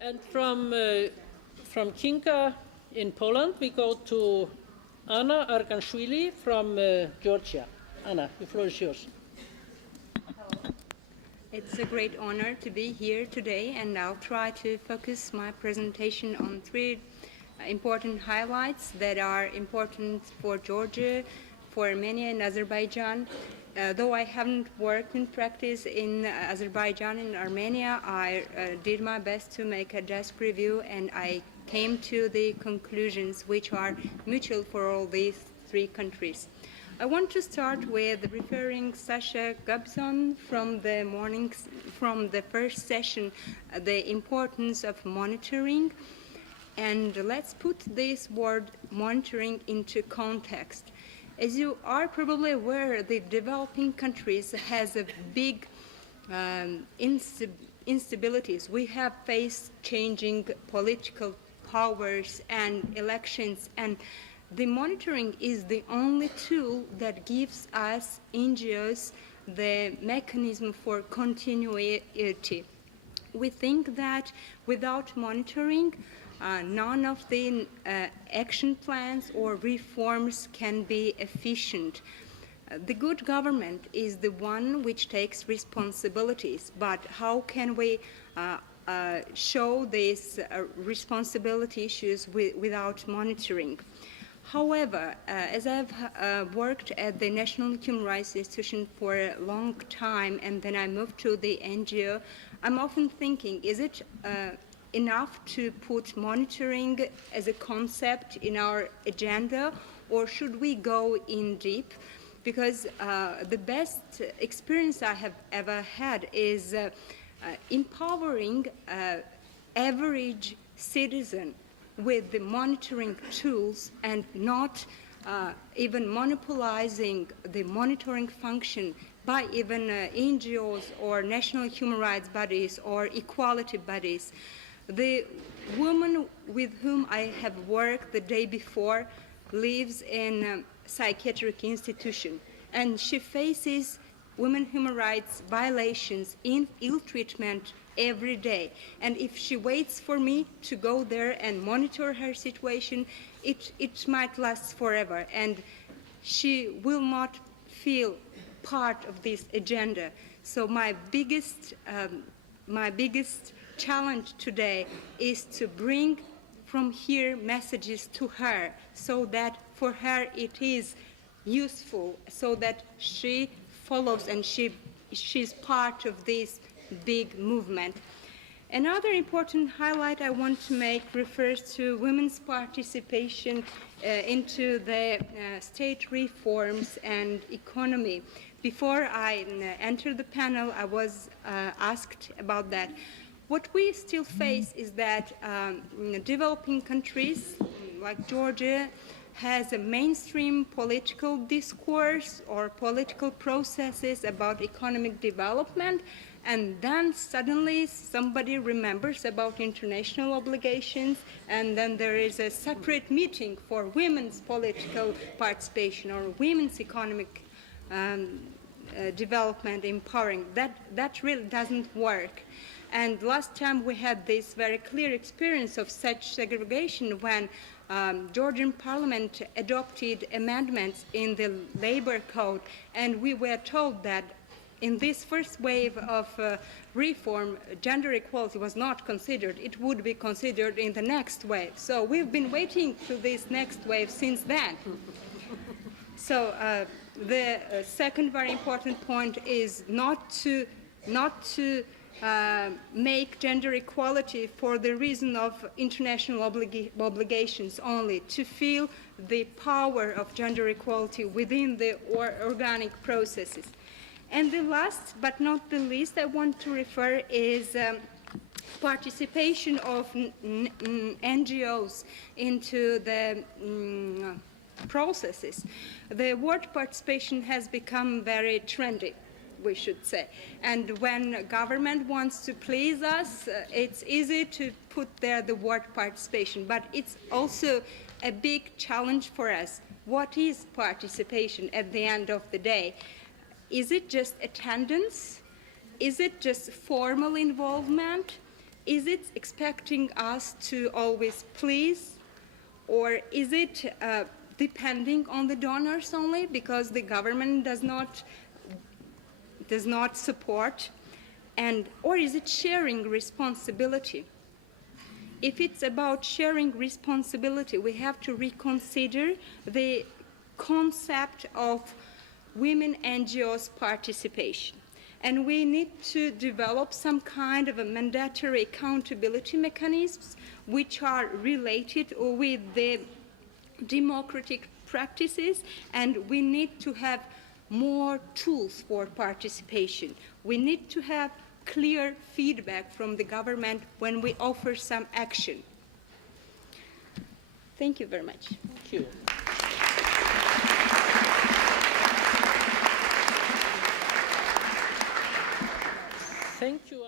And from Kinka in Poland, we go to Anna Arganashvili from Georgia. Anna, the floor is yours. It's a great honor to be here today, and I'll try to focus my presentation on three important highlights that are important for Georgia, for Armenia and Azerbaijan. Though I haven't worked in practice in Azerbaijan and Armenia, I did my best to make a desk review, and I came to the conclusions which are mutual for all these three countries. I want to start with referring Sasha Gobson from the first session, the importance of monitoring. And let's put this word monitoring into context. As you are probably aware, the developing countries has a big instabilities. We have faced changing political powers and elections, and the monitoring is the only tool that gives us NGOs the mechanism for continuity. We think that without monitoring, none of the action plans or reforms can be efficient. The good government is the one which takes responsibilities, but how can we show these responsibility issues without monitoring? However, as I've worked at the National Human Rights Institution for a long time, and then I moved to the NGO, I'm often thinking, is it enough to put monitoring as a concept in our agenda, or should we go in deep? Because the best experience I have ever had is empowering average citizen with the monitoring tools and not even monopolizing the monitoring function by even NGOs or national human rights bodies or equality bodies. The woman with whom I have worked the day before lives in a psychiatric institution, and she faces women human rights violations, ill treatment every day. And if she waits for me to go there and monitor her situation, it might last forever, and she will not feel part of this agenda. So my biggest challenge today is to bring from here messages to her, so that for her it is useful, so that she follows and she's part of this big movement. Another important highlight I want to make refers to women's participation into the state reforms and economy. Before I entered the panel, I was asked about that. What we still face is that developing countries like Georgia has a mainstream political discourse or political processes about economic development, and then suddenly somebody remembers about international obligations, and then there is a separate meeting for women's political participation or women's economic development, empowering. That really doesn't work. And last time we had this very clear experience of such segregation when Georgian Parliament adopted amendments in the labor code, and we were told that in this first wave of reform, gender equality was not considered. It would be considered in the next wave. So we've been waiting to this next wave since then. So the second very important point is not to make gender equality for the reason of international obligations only, to feel the power of gender equality within the organic processes. And the last but not the least I want to refer is participation of NGOs into the processes. The word participation has become very trendy, we should say. And when government wants to please us, it's easy to put there the word participation, but it's also a big challenge for us. What is participation at the end of the day? Is it just attendance? Is it just formal involvement? Is it expecting us to always please, or is it depending on the donors only because the government does not support, or is it sharing responsibility? If it's about sharing responsibility, we have to reconsider the concept of women NGOs participation. And we need to develop some kind of a mandatory accountability mechanisms which are related with the democratic practices, and we need to have more tools for participation. We need to have clear feedback from the government when we offer some action. Thank you very much. Thank you. Thank you.